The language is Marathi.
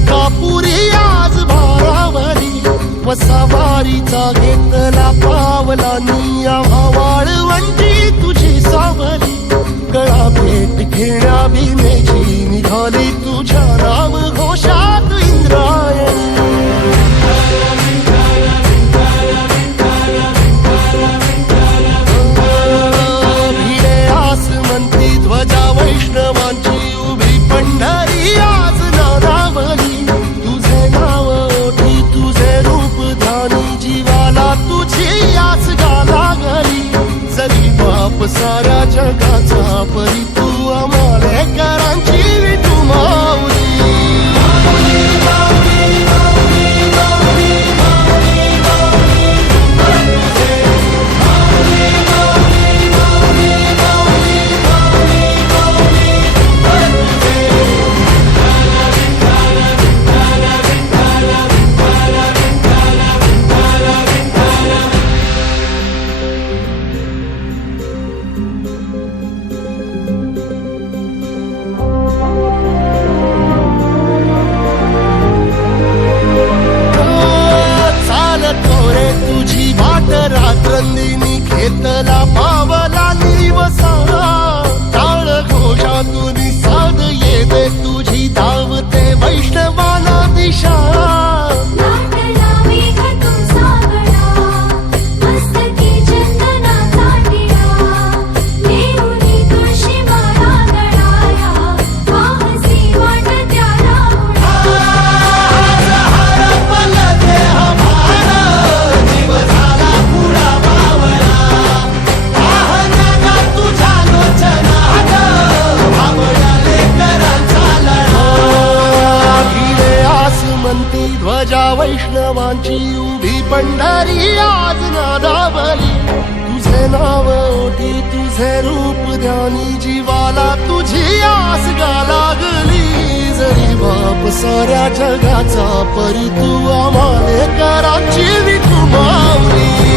अंकापुरी आज भारावरी वसावारीचा घेतला पावला निया वाळवंटी तुझी सावली गळा भेट घेण्या भीमेची निघाली तुझ्या नाम घोषात इंद्रायणी भिडे आसमंती ध्वजा वैष्णवांची उभी पंढरी आज नादावली तुझे नाव ओठी तुझे रूप ध्यानी जीवाला तुझी आस गाला गली जरी बाप साऱ्या जगाचा परी तू आमालेकरांची विठू माऊली रात्रंदिनी घेतला पावला निवसा टाळ घोषातून साध येते तुझी धावते वैष्णवाला दिशा ध्वजा वैष्णवांची उभी पंढरी आज नादावली तुझे नाव ओठी तुझे रूप ध्यानी जीवाला तुझी आस गा लागली जरी बाप साऱ्या जगाचा परी तू आमालेकरांची विठू माऊली